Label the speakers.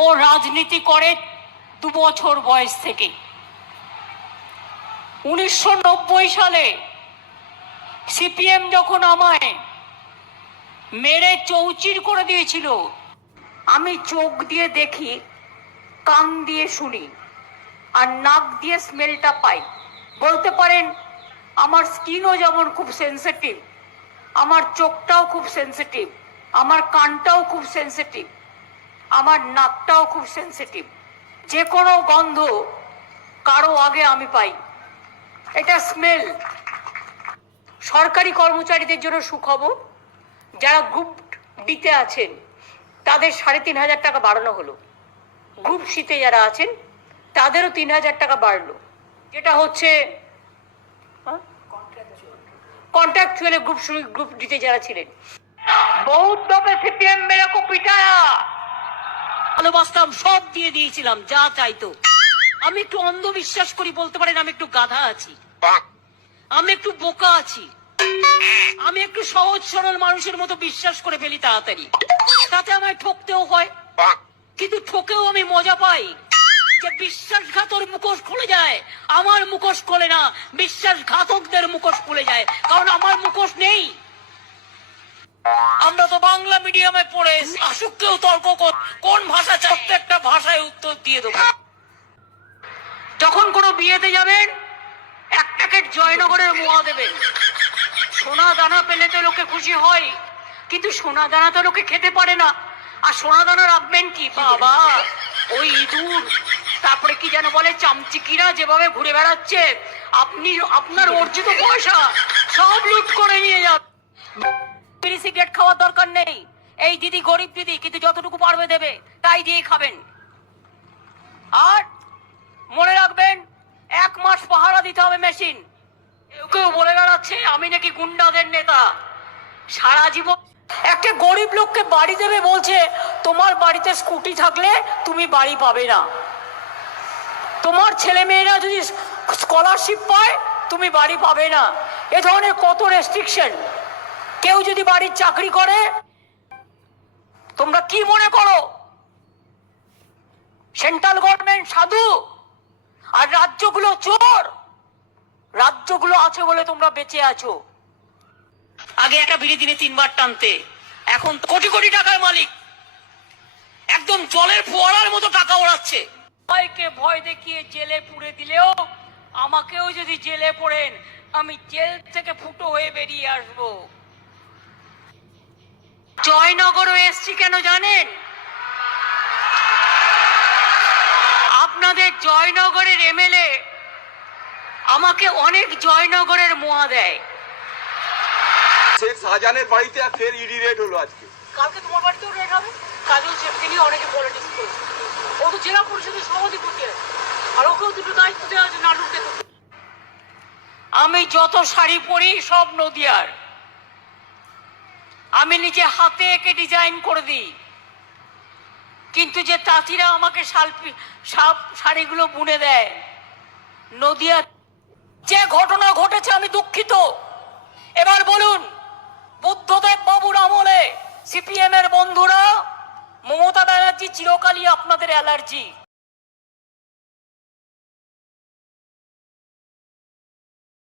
Speaker 1: ও রাজনীতি করে দু বছর বয়স থেকে। উনিশশো নব্বই সালে সিপিএম যখন আমায় মেরে চৌচির করে দিয়েছিল, আমি চোখ দিয়ে দেখি, কান দিয়ে শুনি আর নাক দিয়ে স্মেলটা পাই। বলতে পারেন, আমার স্কিনও যেমন খুব সেন্সিটিভ আমার চোখটাও খুব সেন্সিটিভ আমার কানটাও খুব সেন্সিটিভ আমার নাকটাও খুব সেন্সিটিভ যে কোনো গন্ধ কারও আগে আমি পাই। এটা স্মেল সরকারি কর্মচারীদের জন্য সুখবর, যারা গ্রুপ ডিতে আছেন, তাদের সাড়ে তিন হাজার টাকা বাড়ানো হলো। গ্রুপ সিতে যারা আছেন, তাদেরও তিন হাজার টাকা বাড়লো। যেটা হচ্ছে কন্ট্রাকচুয়ালে গ্রুপ গ্রুপ ডিতে যারা ছিলেন। বহুত দফে সিপিএম কো পিটায়া ভালোবাসতাম, সব দিয়ে দিয়েছিলাম, যা চাইতো আমি একটু অন্ধবিশ্বাস করি বলতে পারেন, আমি একটু গাধা আছি। আমি একটু বোকা আছি। আমি একটু সহজ সরল মানুষের মতো বিশ্বাস করে ফেলি তাড়াতাড়ি। তাতে আমায় ঠকতেও হয়। কিন্তু ঠকেও আমি মজা পাই যে বিশ্বাসঘাতর মুখোশ খুলে যায়, আমার মুখোশ খোলে না, বিশ্বাসঘাতকদের মুখোশ খুলে যায়, কারণ আমার মুখোশ নেই। আমরা তো বাংলা মিডিয়ামে পড়ে আসুককেও তর্ক কর। কোন ভাষা প্রত্যেকটা ভাষায় উত্তর দিয়ে দেবো। যখন কোনো বিয়েতে যাবেন এক প্যাকেট জয়নগরের মোয়া দেবেন। সোনা দানা পেলে তো লোকে খুশি হয় কিন্তু সোনা দানা তো লোকে খেতে পারে না। আর সোনা দানা রাখবেন কি? বাবা ওই ইঁদুর। তারপরে কি যেন বলে চামচিকিরা যেভাবে ঘুরে বেড়াচ্ছে আপনি আপনার অর্জিত পয়সা সব লুট করে নিয়ে যান বিড়ি সিগারেট খাওয়ার দরকার নেই। এই দিদি গরিব দিদি, কিন্তু যতটুকু পারবে দেবে, তাই দিয়ে খাবেন। আর মনে রাখবেন, এক মাস পাহারা দিতে হবে মেশিন। কেউ বলে বেড়াচ্ছে, আমি নাকি গুন্ডাদের নেতা। সারা জীবন একটা গরিব লোককে বাড়ি দেবে বলছে, তোমার বাড়িতে স্কুটি থাকলে তুমি বাড়ি পাবে না। তোমার ছেলে মেয়েরা যদি স্কলারশিপ পায়, তুমি বাড়ি পাবে না। এ ধরনের কত রেস্ট্রিকশন যদি বাড়ির চাকরি করে তোমরা কি মনে করো? সেন্ট্রাল গভর্নমেন্ট সাধু আর রাজ্যগুলো চোর। রাজ্যগুলো আছে বলে তোমরা বেঁচে আছো। আগে একটা বিড়ি দিনে তিনবার টানতে এখন কোটি কোটি টাকার মালিক। একদম জলের ফোয়ারার মতো টাকা ওড়াচ্ছে। ভয়কে ভয় দেখিয়ে জেলে পুড়ে দিলেও আমাকেও যদি জেলে পড়েন আমি জেল থেকে ফুটো হয়ে বেরিয়ে আসব। জয়নগরও এসছি কেন জানেন? আপনাদের জয়নগরের এমএলএ আমাকে অনেক জয়নগরের মোয়া দেয়।
Speaker 2: শেখ শাহজাহানের বাড়িতে আর ফের ইডি রেড হলো আজকে।
Speaker 1: কালকে তোমার বাড়িতেও রেড হবে? কাজল শেখকে নিয়ে অনেকে পলিটিক্স করছে। ও তো জেলা পরিষদের সভাধিপতি আছে। আর ওকেও দুটো দায়িত্ব দেওয়া আছে নাটককে। আমি যত শাড়ি পরি সব নদিয়ার। আমি নিজে হাতে এঁকে ডিজাইন করে দিই। কিন্তু যে তাঁতিরা আমাকে শালপি সাপ শাড়িগুলো বুনে দেয়, নদিয়া যে ঘটনা ঘটেছে আমি দুঃখিত। এবার বলুন, বুদ্ধদেব বাবুর আমলে সিপিএম এর বন্ধুরা, মমতা ব্যানার্জি চিরকালই আপনাদের অ্যালার্জি।